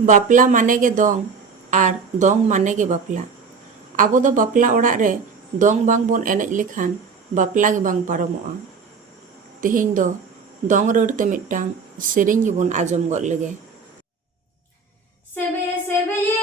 बापला माने गे दोंग और दोंग माने गे बापला। आबो दो बापला ओड़ाग रे दोंग बांग बोन एनेज लेखान बापला गे बांग पारमोआ। तिहिन दो दोंग रड़ते मिट्टांग सेरेंग गे बोन आजम गद लेगे। सेबे सेबे ये